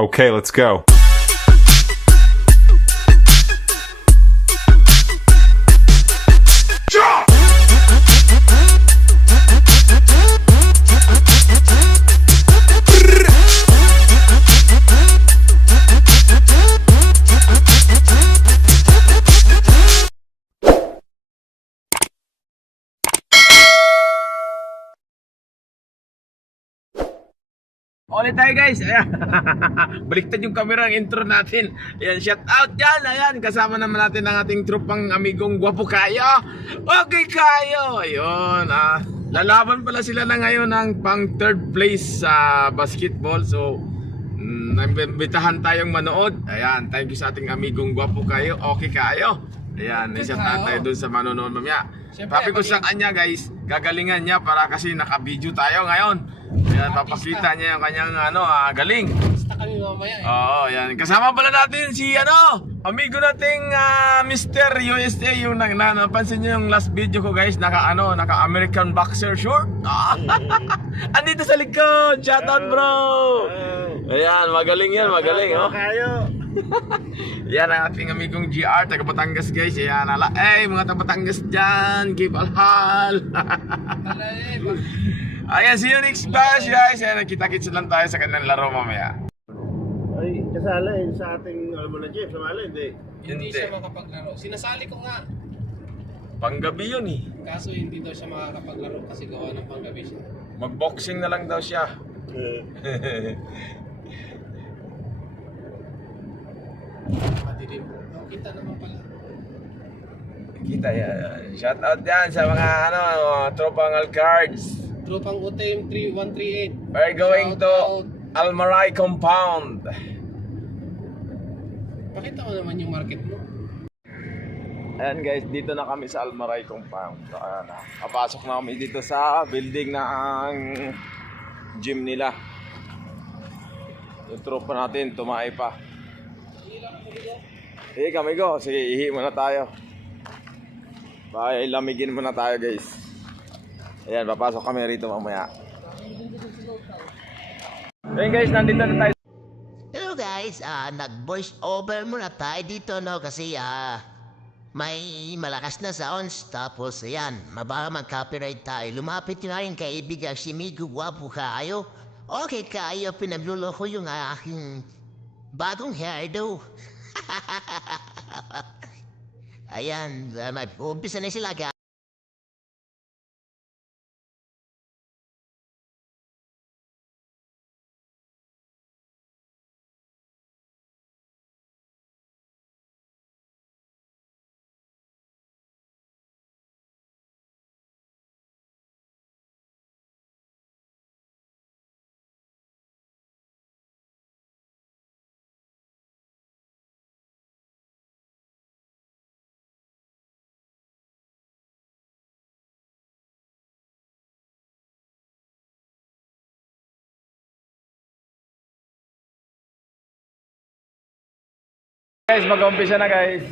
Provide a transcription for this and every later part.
Okay, let's go. Ulit tayo guys. Ayan. Baliktad yung camera ng intro natin. Ayan, shout out dyan. Ayan, kasama naman natin ang ating tropang amigong Gwapo Kayo. Okay Kayo. Ayun, lalaban pala sila na ngayon ng pang third place sa basketball. So, naimbitahan tayong manood. Ayan, thank you sa ating amigong Gwapo Kayo. Okay Kayo. Ayan, shout out tayo dun sa manonood mamaya. Sabi ko sa kanya guys, gagalingan niya para kasi naka-video tayo ngayon. Yan, papakita niya yung kanyang galing. Basta kami mamaya eh. Oo, yan. Kasama pala natin si amigo nating Mr. USA. Yung napansin niyo yung last video ko guys, naka American boxer short. Andito sa likod. Shout out bro. Ayan, magaling yan, magaling. Oh. Kayo. Yan ang ating amigong GR, taga Batangas guys. Ayan, mga taga Batangas dyan. Keep alhal. Ayan, see you next bash guys. Ayan, nakita-kits lang tayo sa kanilang laro mamaya. Ay, kasali sa ating, alam mo na Jeff, sumali, hindi. Hindi siya makapaglaro. Sinasali ko nga. Panggabi yun eh. Kaso hindi daw siya makakapaglaro kasi gawa ng panggabi siya. Mag-boxing na lang daw siya. Madilim. Oh, kita naman pala. Kita yan. Shout out yan sa mga tropang cards. Tropang UTM 3138. We're going Shout to out. Almaray Compound. Pakita mo naman yung market mo. Ayan guys, dito na kami sa Almaray Compound. Papasok na kami dito sa building na ang gym nila. Yung tropa natin, tumae pa. Sige kami go, sige ihi muna tayo. Bye, lamigin muna tayo guys. Ayan, papasok kami rito mamaya. Ayan guys, nandito na tayo. Hello guys, nag-voice over muna tayo dito no kasi may malakas na sounds tapos ayan, mabaka mag-copyright tayo. Lumapit nyo na yung kaibigan si Migo Gwapo Kayo. Okay Kayo, pinaglulo ko yung aking bagong hairdo. Ayan, mag-umpisa na sila guys. Guys, mag-umpisa na guys.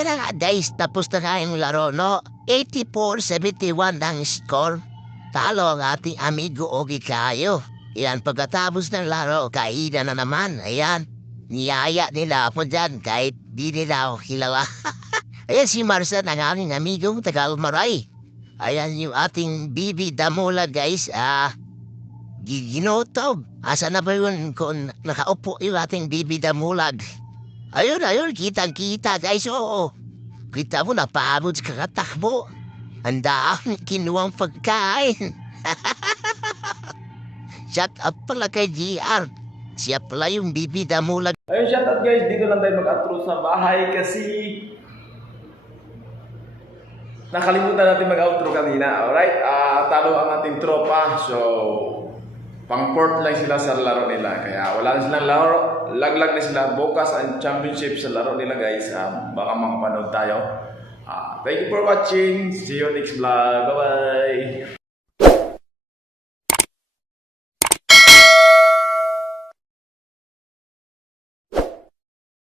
Ayan na nga guys, tapos na nga yung laro, no? 84-71 ang score. Talo ang ating amigo Ogie Kayo. Ayan, pagkatapos ng laro, kaida na naman. Ayan, niyaya nila ako dyan kahit di nila ako kilala. Ayan si Marsan, ang aming amigong Tagalmaray. Ayan yung ating Bibi Damula guys. Ginotob. Asa na ba yun kung nakaupo yung ating Bibi Damulag? Ayun, kitang-kita guys, oo. Kita mo, napahabod sa kakatakbo. Ang daan, kinuwang pagkain. Shut up pala kay GR. Siya pala yung Bibi Damulag. Ayun, shoutout guys, dito lang tayo mag-outro sa bahay kasi nakalimutan natin mag-outro kanina, alright? Talo ang ating tropa, so pang-port lang sila sa laro nila. Kaya wala na silang laro, laglag na sila bukas ang championship sa laro nila guys. Baka makapanood tayo. Thank you for watching. See you next vlog. Bye-bye!